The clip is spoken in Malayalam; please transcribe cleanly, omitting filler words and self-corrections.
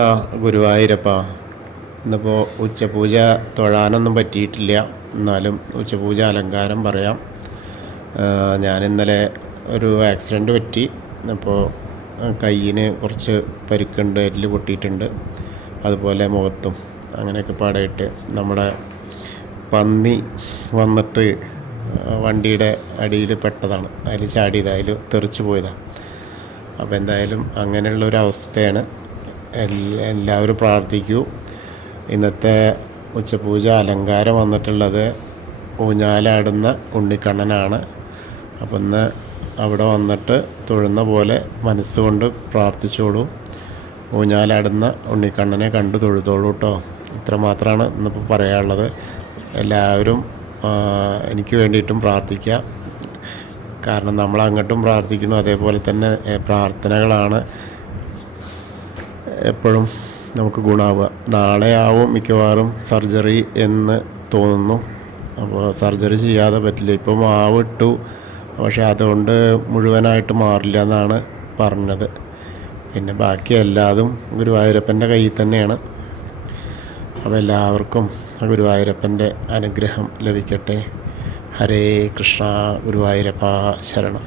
ആ ഗുരുവായൂരപ്പ, ഇന്നിപ്പോൾ ഉച്ചപൂജ തൊഴാനൊന്നും പറ്റിയിട്ടില്ല. എന്നാലും ഉച്ചപൂജ അലങ്കാരം പറയാം. ഞാൻ ഇന്നലെ ഒരു ആക്സിഡൻറ്റ് പറ്റി. അപ്പോൾ കയ്യിന് കുറച്ച് പരിക്കുണ്ട്, എല്ല് പൊട്ടിയിട്ടുണ്ട്, അതുപോലെ മുഖത്തും അങ്ങനെയൊക്കെ പാടായിട്ട് നമ്മുടെ പന്നി വന്നിട്ട് വണ്ടിയുടെ അടിയിൽ പെട്ടതാണ്. അതിൽ ചാടിയത്, അതിൽ തെറിച്ച് പോയതാണ്. അപ്പോൾ എന്തായാലും അങ്ങനെയുള്ളൊരവസ്ഥയാണ്. എല്ലാവരും പ്രാർത്ഥിക്കൂ. ഇന്നത്തെ ഉച്ചപൂജ അലങ്കാരം വന്നിട്ടുള്ളത് ഊഞ്ഞാലാടുന്ന ഉണ്ണിക്കണ്ണനാണ്. അപ്പം ഇന്ന് അവിടെ വന്നിട്ട് തൊഴുന്ന പോലെ മനസ്സുകൊണ്ട് പ്രാർത്ഥിച്ചോളൂ. ഊഞ്ഞാലാടുന്ന ഉണ്ണിക്കണ്ണനെ കണ്ടു തൊഴുതോളൂ കേട്ടോ. ഇത്ര മാത്രമാണ് ഇന്നിപ്പോൾ പറയാനുള്ളത്. എല്ലാവരും എനിക്ക് വേണ്ടിയിട്ടും പ്രാർത്ഥിക്കുക. കാരണം നമ്മൾ അങ്ങോട്ടും പ്രാർത്ഥിക്കുന്നു. അതേപോലെ തന്നെ പ്രാർത്ഥനകളാണ് എപ്പോഴും നമുക്ക് ഗുണമാവുക. നാളെ ആവും മിക്കവാറും സർജറി എന്ന് തോന്നുന്നു. അപ്പോൾ സർജറി ചെയ്യാതെ പറ്റില്ല. ഇപ്പോൾ മാവിട്ടു, പക്ഷെ അതുകൊണ്ട് മുഴുവനായിട്ട് മാറില്ല എന്നാണ് പറഞ്ഞത്. പിന്നെ ബാക്കി എല്ലാതും ഗുരുവായൂരപ്പൻ്റെ കയ്യിൽ തന്നെയാണ്. അപ്പോൾ എല്ലാവർക്കും ഗുരുവായൂരപ്പൻ്റെ അനുഗ്രഹം ലഭിക്കട്ടെ. ഹരേ കൃഷ്ണ. ഗുരുവായൂരപ്പ ശരണം.